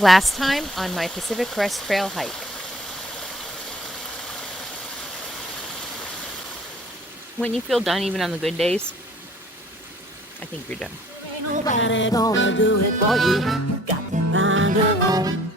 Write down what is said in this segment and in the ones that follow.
Last time on my Pacific Crest Trail hike. When you feel done, even on the good days, I think you're done. Ain't nobody gonna do it for you. You got to find your own.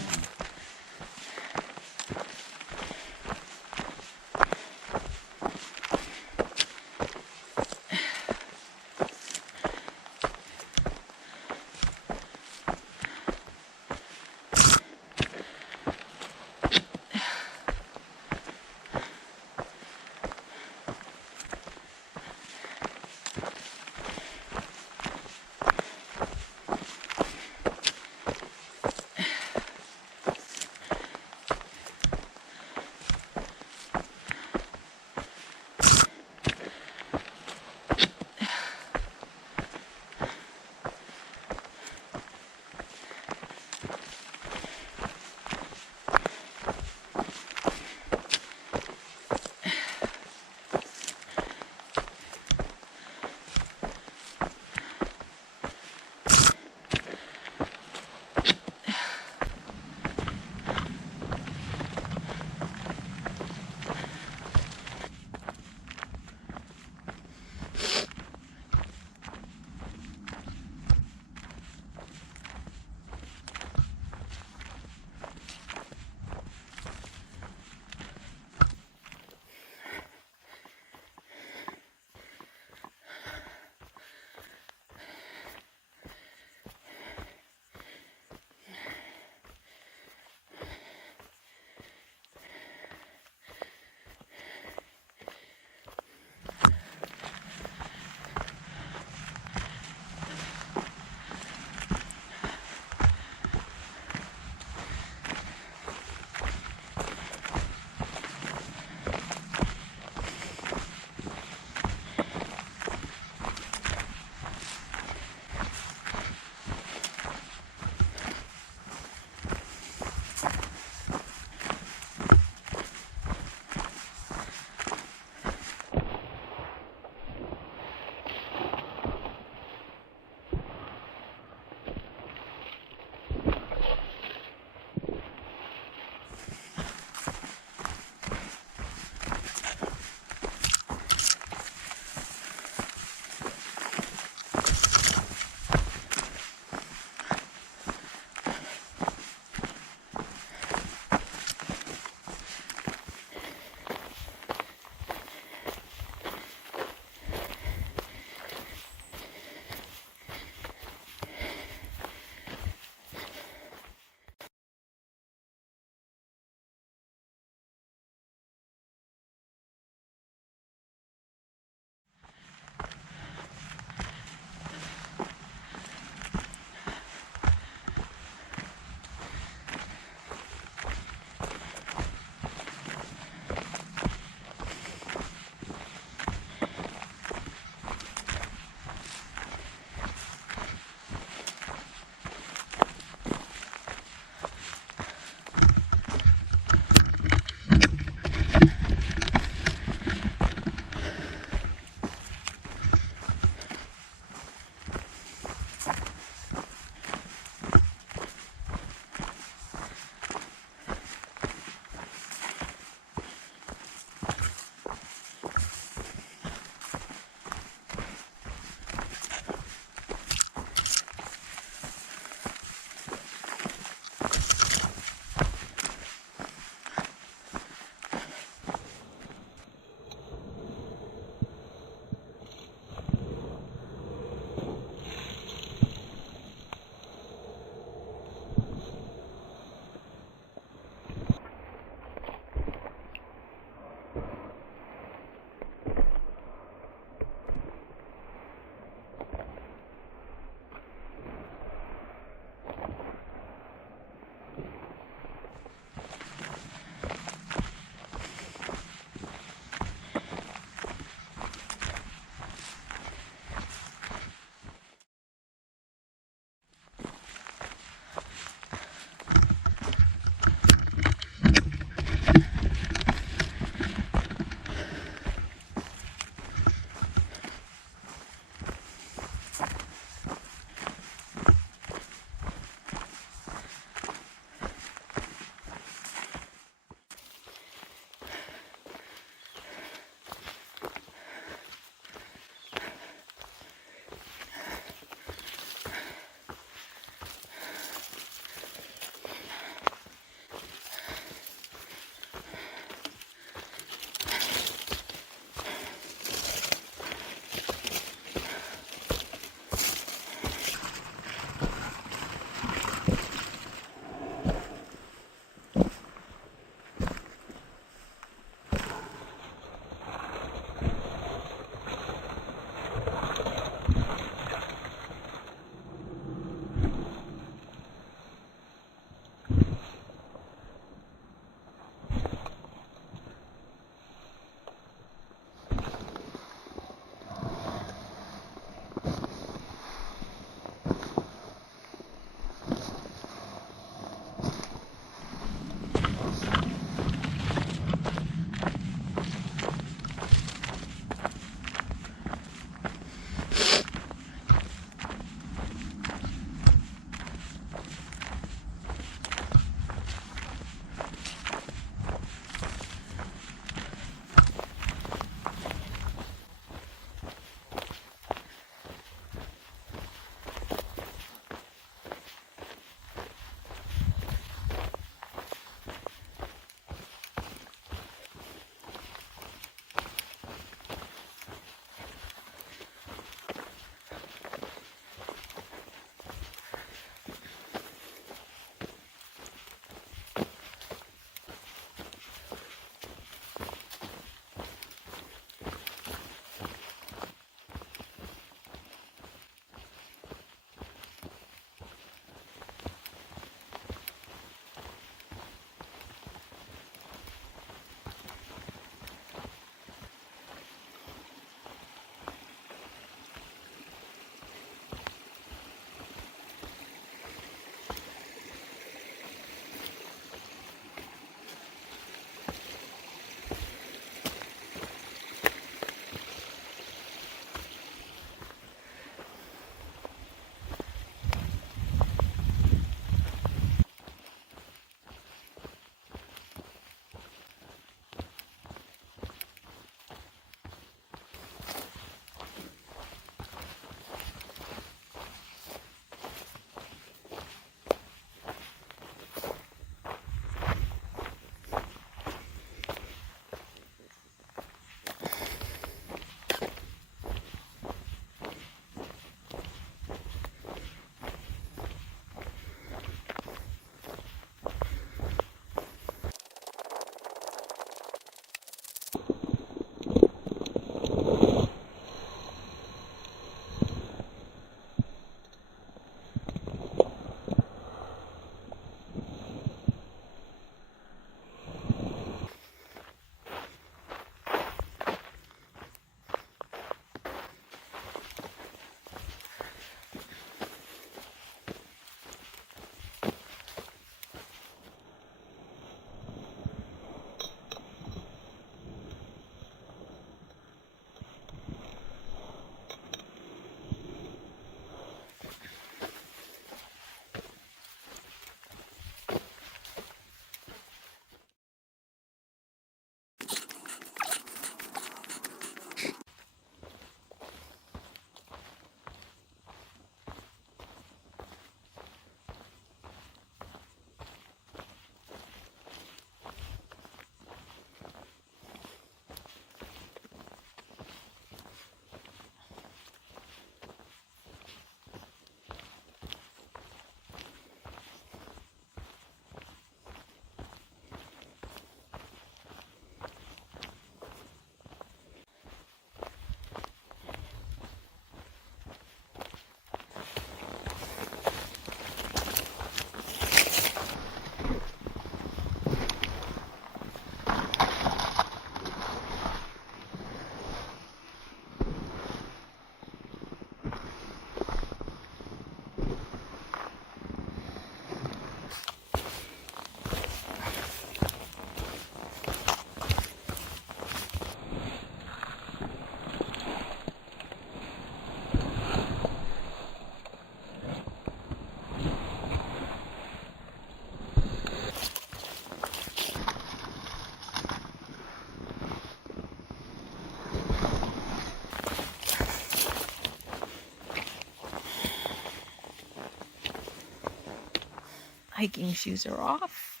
hiking shoes are off.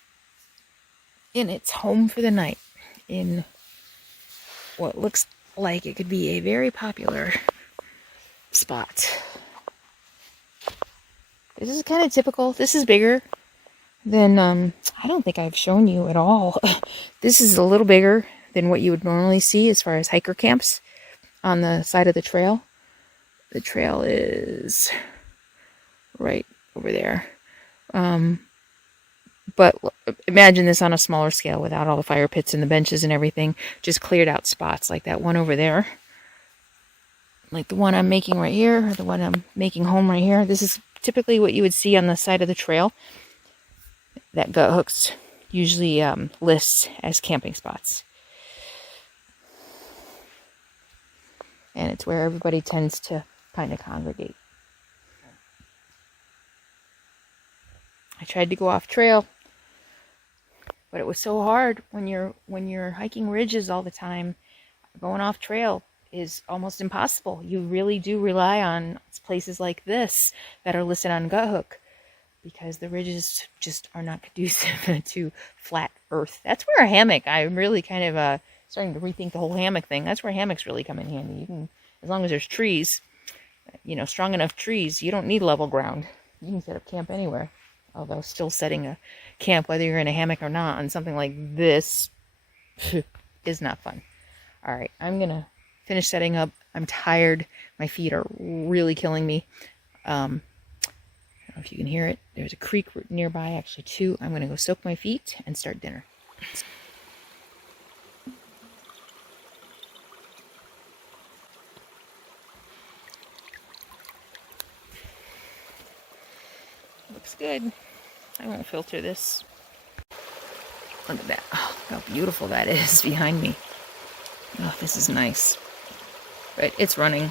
And it's home for the night in what looks like it could be a very popular spot. This is kind of typical. This is bigger than, I don't think I've shown you at all. This is a little bigger than what you would normally see as far as hiker camps on the side of the trail. The trail is right over there. But imagine this on a smaller scale without all the fire pits and the benches and everything. Just cleared out spots like that one over there. Like the one I'm making right here, or the one I'm making home right here. This is typically what you would see on the side of the trail that Gut Hooks usually lists as camping spots. And it's where everybody tends to kind of congregate. I tried to go off trail, but it was so hard when you're hiking ridges all the time. Going off trail is almost impossible. You really do rely on places like this that are listed on Gut Hook, because the ridges just are not conducive to flat earth. That's where a hammock, I'm really kind of starting to rethink the whole hammock thing. That's where hammocks really come in handy. You can, as long as there's trees, you know, strong enough trees, you don't need level ground. You can set up camp anywhere. Although still setting a camp, whether you're in a hammock or not, on something like this is not fun. All right, I'm going to finish setting up. I'm tired. My feet are really killing me. I don't know if you can hear it. There's a creek nearby, actually two. I'm going to go soak my feet and start dinner. Looks good. I won't filter this. Look at that. Oh, how beautiful that is behind me. Oh, this is nice. But it's running.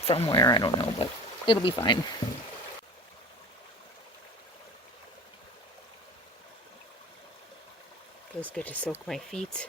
Somewhere, I don't know, but it'll be fine. Feels good to soak my feet.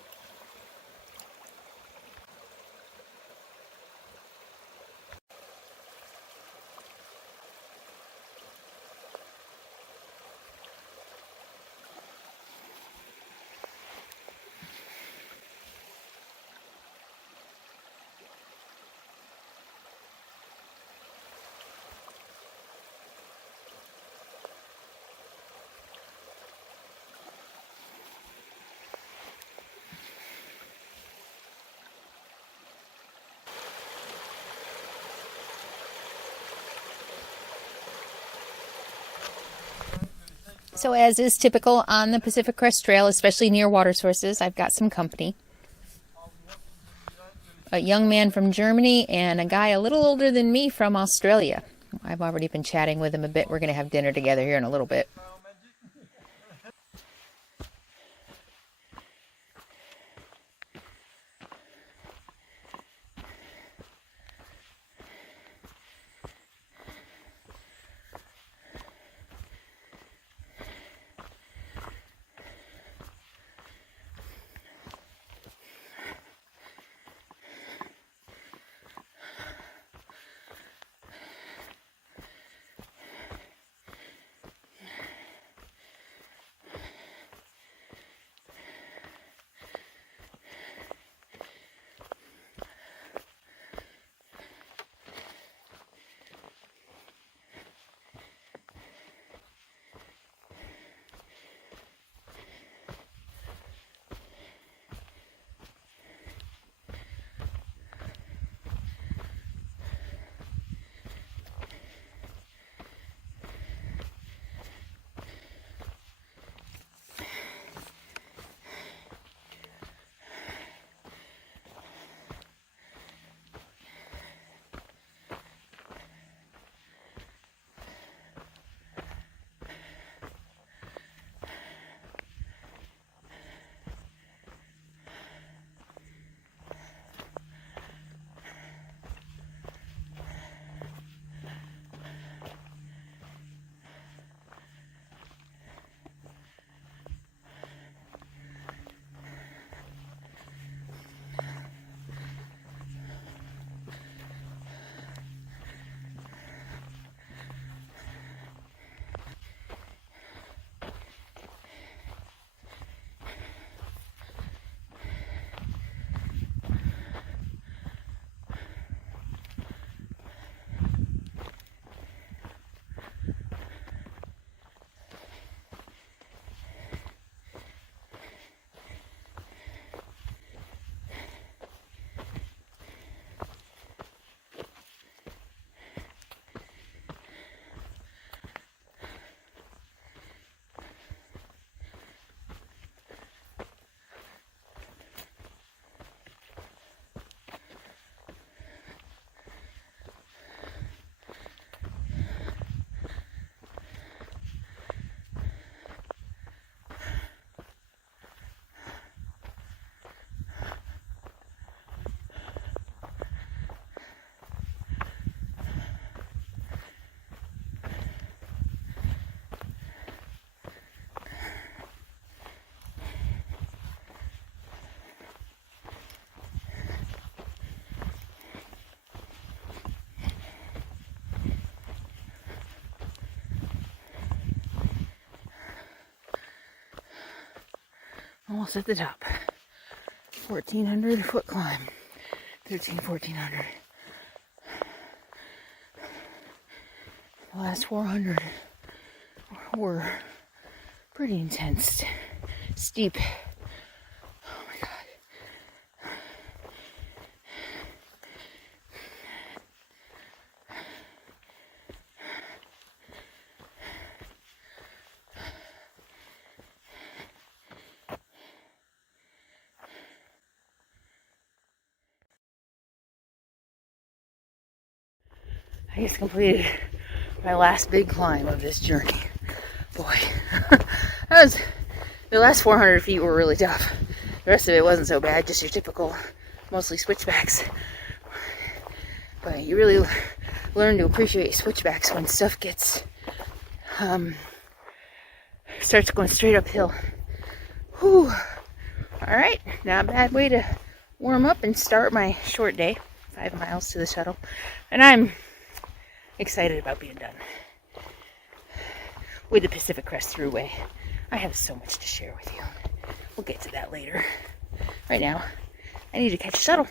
So as is typical on the Pacific Crest Trail, especially near water sources, I've got some company. A young man from Germany and a guy a little older than me from Australia. I've already been chatting with him a bit. We're going to have dinner together here in a little bit. Almost at the top. 1,400 foot climb. 1,400. The last 400 were pretty intense. Steep. Oh my God. I just completed my last big climb of this journey. Boy, the last 400 feet were really tough. The rest of it wasn't so bad, just your typical, mostly switchbacks. But you really learn to appreciate switchbacks when stuff gets, starts going straight uphill. Whew. Alright, not a bad way to warm up and start my short day. 5 miles to the shuttle. And I'm excited about being done with the Pacific Crest Thruway. I have so much to share with you. We'll get to that later. Right now, I need to catch a shuttle.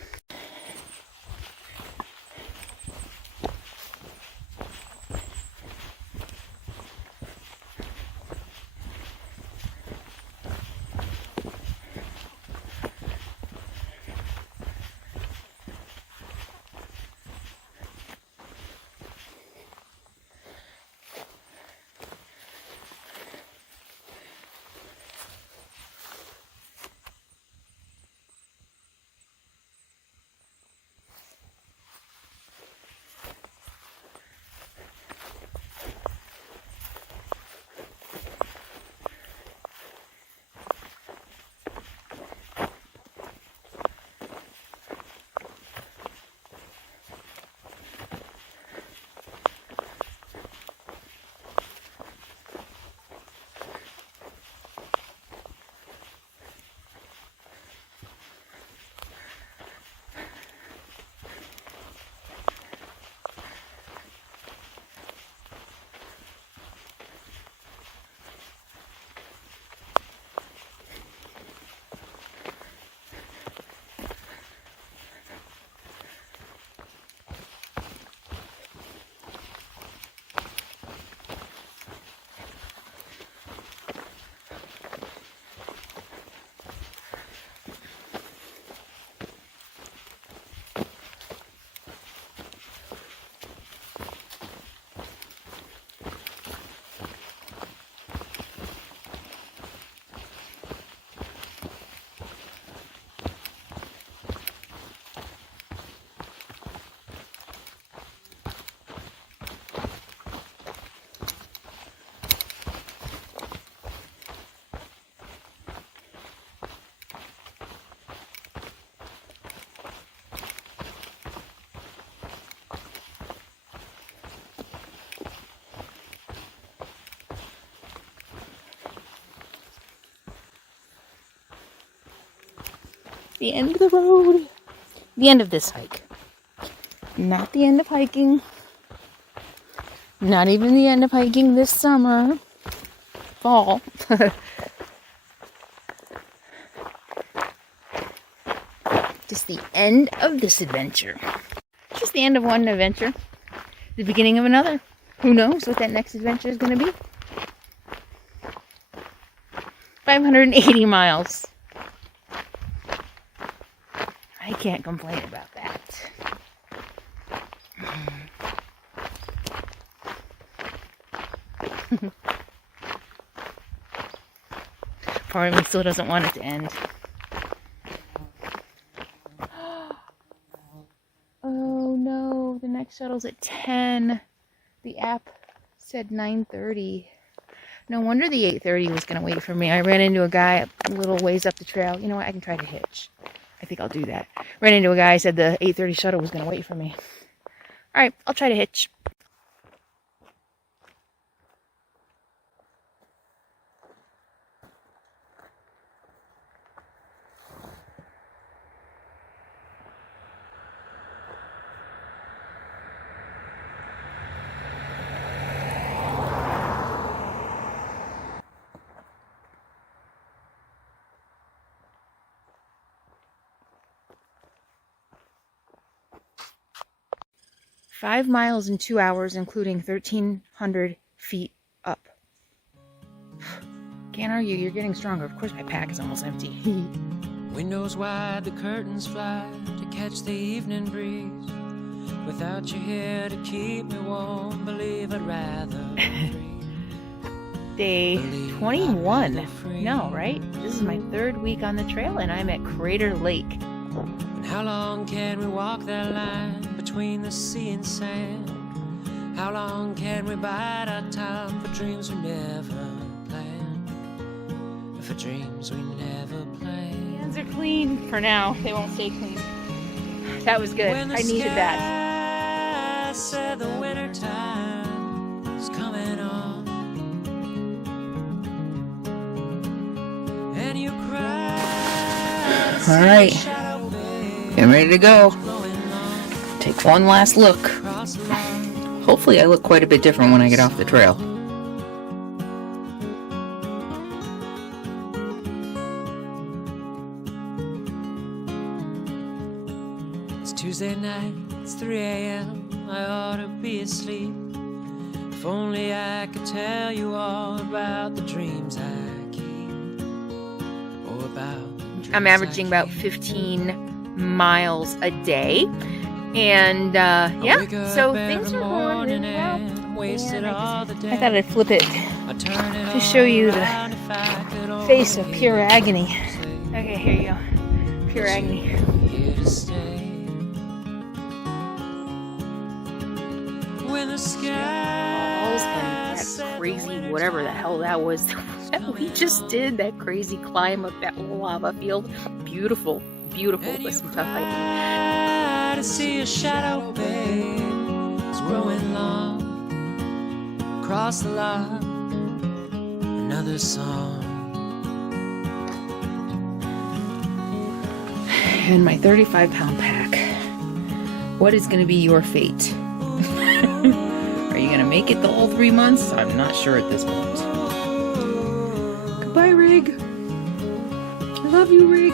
The end of the road. The end of this hike. Not the end of hiking. Not even the end of hiking this summer. Fall. Just the end of this adventure. Just the end of one adventure. The beginning of another. Who knows what that next adventure is going to be? 580 miles. I can't complain about that. Part of me still doesn't want it to end. Oh no, the next shuttle's at 10. The app said 9:30. No wonder the 8:30 was going to wait for me. I ran into a guy a little ways up the trail. You know what? I can try to hitch. I think I'll do that. Ran into a guy, said the 8:30 shuttle was going to wait for me. Alright, I'll try to hitch. 5 miles in 2 hours, including 1,300 feet up. Can't argue, you're getting stronger. Of course my pack is almost empty. Windows wide, the curtains fly to catch the evening breeze. Without you here to keep me warm, believe I'd rather Day 21. No, right? This is my 3rd week on the trail and I'm at Crater Lake. And how long can we walk that line between the sea and sand? How long can we bide our time for dreams we never planned? For dreams we never planned. Hands are clean for now. They won't stay clean. That was good. I needed that. I said the winter time is coming on, and you cried. All right, getting ready to go. Take one last look. Hopefully I look quite a bit different when I get off the trail. It's Tuesday night, it's 3 a.m. I ought to be asleep. If only I could tell you all about the dreams I keep. Or about the dreams I'm averaging about 15 miles a day. And yeah, so things are going really well. I thought I'd flip it to show you the face of pure agony. Okay, here you go. Pure agony. When the sky And that crazy whatever the hell that was that we just did, that crazy climb up that lava field. Beautiful, beautiful, but some tough hiking. to see a shadow, babe, it's growing long across the lot. Another song. And my 35-pound pack. What is going to be your fate? Are you going to make it the whole 3 months? I'm not sure at this point. Goodbye, Rig. I love you, Rig.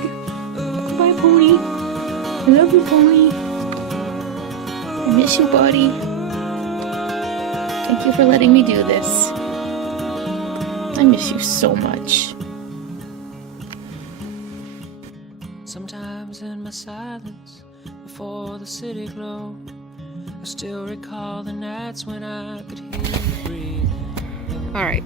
Goodbye, Pony. I love you, Pony. I miss you, buddy. Thank you for letting me do this. I miss you so much. Sometimes in my silence, before the city glow, I still recall the nights when I could hear you breathing. All right,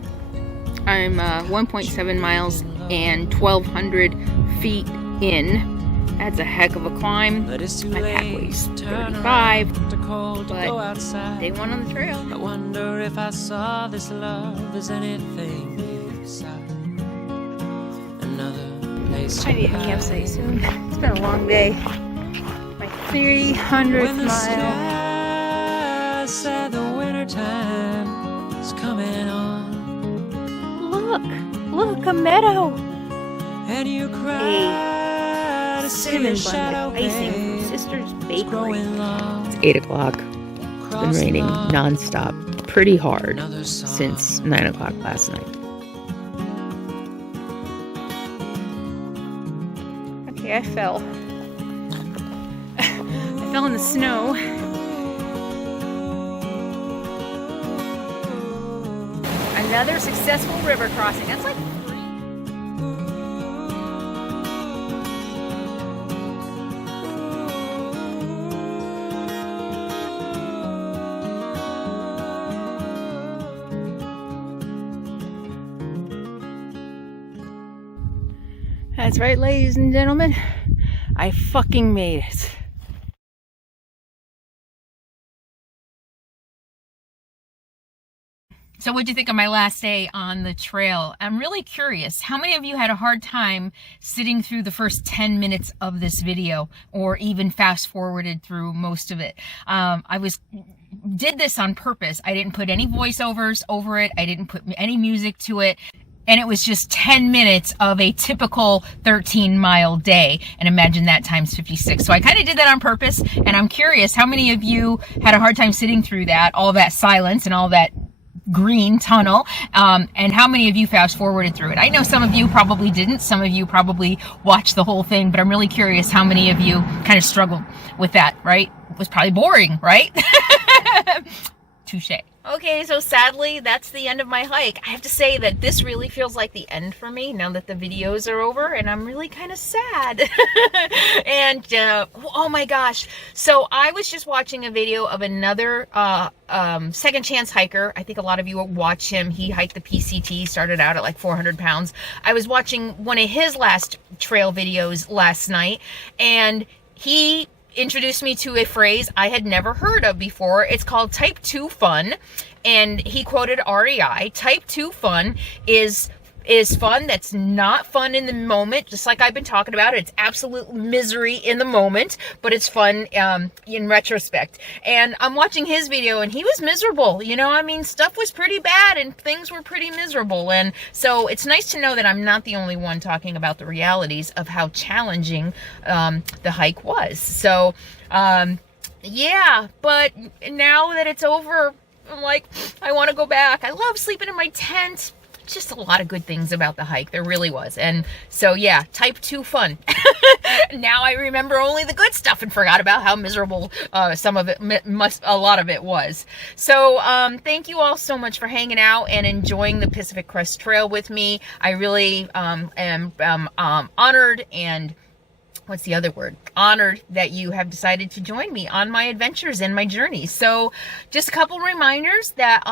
I'm 1.7 miles and 1,200 feet in. That's a heck of a climb. But it's too My pack late weighs to turn 35, around, too cold to but go outside. day one on the trail. I wonder if I saw this love as anything beside another place to I need a hide. campsite soon. It's been a long day. My 300th When the mile. sky said the winter time is coming on, Look, a meadow. and you cried to see Cinnamon a bun shadow with icing from babe, Sister's Bakery. growing long It's 8 o'clock. It's been across the raining lawn. non-stop, pretty hard, Another song. since 9 o'clock last night. Okay, I fell. I fell in the snow. Another successful river crossing. That's like That's right, ladies and gentlemen. I fucking made it. So what'd you think of my last day on the trail? I'm really curious. How many of you had a hard time sitting through the first 10 minutes of this video, or even fast forwarded through most of it? Did this on purpose. I didn't put any voiceovers over it. I didn't put any music to it. And it was just 10 minutes of a typical 13-mile day. And imagine that times 56. So I kind of did that on purpose. And I'm curious, how many of you had a hard time sitting through that, all that silence and all that green tunnel, and how many of you fast forwarded through it? I know some of you probably didn't. Some of you probably watched the whole thing, but I'm really curious how many of you kind of struggled with that, right? It was probably boring, right? Touche. Okay, so sadly, that's the end of my hike. I have to say that this really feels like the end for me now that the videos are over, and I'm really kind of sad. And, oh my gosh. So I was just watching a video of another second chance hiker. I think a lot of you will watch him. He hiked the PCT, started out at like 400 pounds. I was watching one of his last trail videos last night, and he introduced me to a phrase I had never heard of before. It's called type 2 fun, and he quoted REI. Type 2 fun is fun that's not fun in the moment, just like I've been talking about. It's absolute misery in the moment, but it's fun in retrospect. And I'm watching his video, and he was miserable. You know, I mean, stuff was pretty bad, and things were pretty miserable. And so it's nice to know that I'm not the only one talking about the realities of how challenging the hike was. So, yeah, but now that it's over, I'm like, I want to go back. I love sleeping in my tent. Just a lot of good things about the hike. There really was. And so, yeah, type 2 fun. Now I remember only the good stuff and forgot about how miserable a lot of it was. So thank you all so much for hanging out and enjoying the Pacific Crest Trail with me. I really am honored and what's the other word? Honored that you have decided to join me on my adventures and my journey. So just a couple reminders that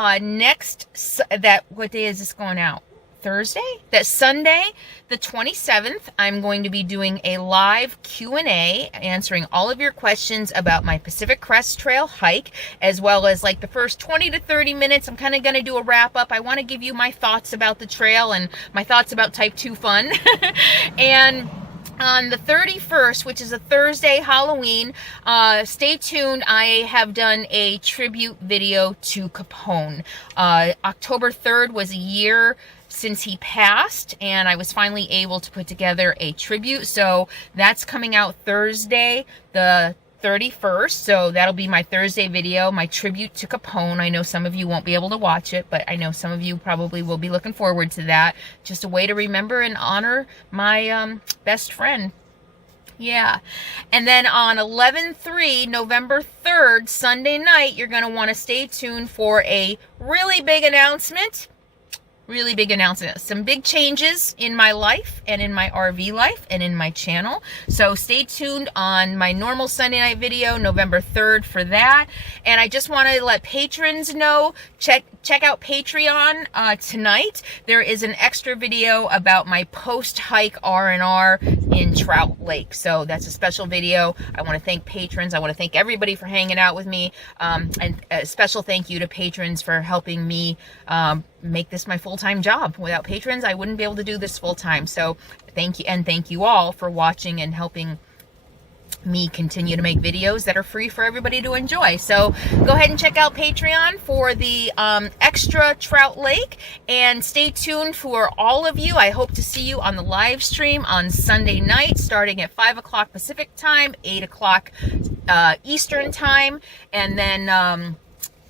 what day is this going out? Thursday? That Sunday, the 27th, I'm going to be doing a live Q&A answering all of your questions about my Pacific Crest Trail hike, as well as like the first 20 to 30 minutes. I'm kind of going to do a wrap up. I want to give you my thoughts about the trail and my thoughts about type 2 fun. And on the 31st, which is a Thursday, Halloween, stay tuned. I have done a tribute video to Capone. October 3rd was a year since he passed, and I was finally able to put together a tribute. So that's coming out Thursday, the 31st. So that'll be my Thursday video, my tribute to Capone. I know some of you won't be able to watch it, but I know some of you probably will be looking forward to that. Just a way to remember and honor my best friend. Yeah. And then on 11/3, November 3rd, Sunday night, you're going to want to stay tuned for a really big announcement. Really big announcement. Some big changes in my life and in my RV life and in my channel. So stay tuned on my normal Sunday night video, November 3rd, for that. And I just want to let patrons know, check out Patreon tonight. There is an extra video about my post-hike R&R in Trout Lake. So that's a special video. I want to thank patrons. I want to thank everybody for hanging out with me. And a special thank you to patrons for helping me make this my full-time job. Without patrons, I wouldn't be able to do this full-time. So thank you, and thank you all for watching and helping me continue to make videos that are free for everybody to enjoy. So go ahead and check out Patreon for the extra Trout Lake, and stay tuned for all of you. I hope to see you on the live stream on Sunday night starting at 5 o'clock Pacific time, 8 o'clock Eastern time, and then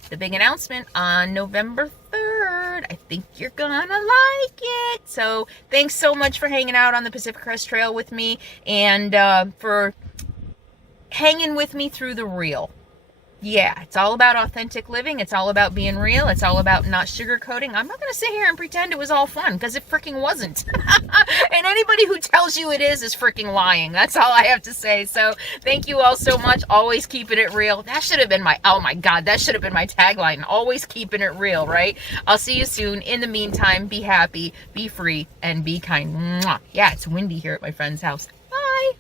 the big announcement on November 3rd. I think you're gonna like it. So thanks so much for hanging out on the Pacific Crest Trail with me, and for hanging with me through the real. Yeah, it's all about authentic living. It's all about being real. It's all about not sugarcoating. I'm not going to sit here and pretend it was all fun, because it freaking wasn't. And anybody who tells you it is freaking lying. That's all I have to say. So thank you all so much. Always keeping it real. That should have been oh my God, that should have been my tagline. Always keeping it real, right? I'll see you soon. In the meantime, be happy, be free, and be kind. Mwah. Yeah, it's windy here at my friend's house. Bye.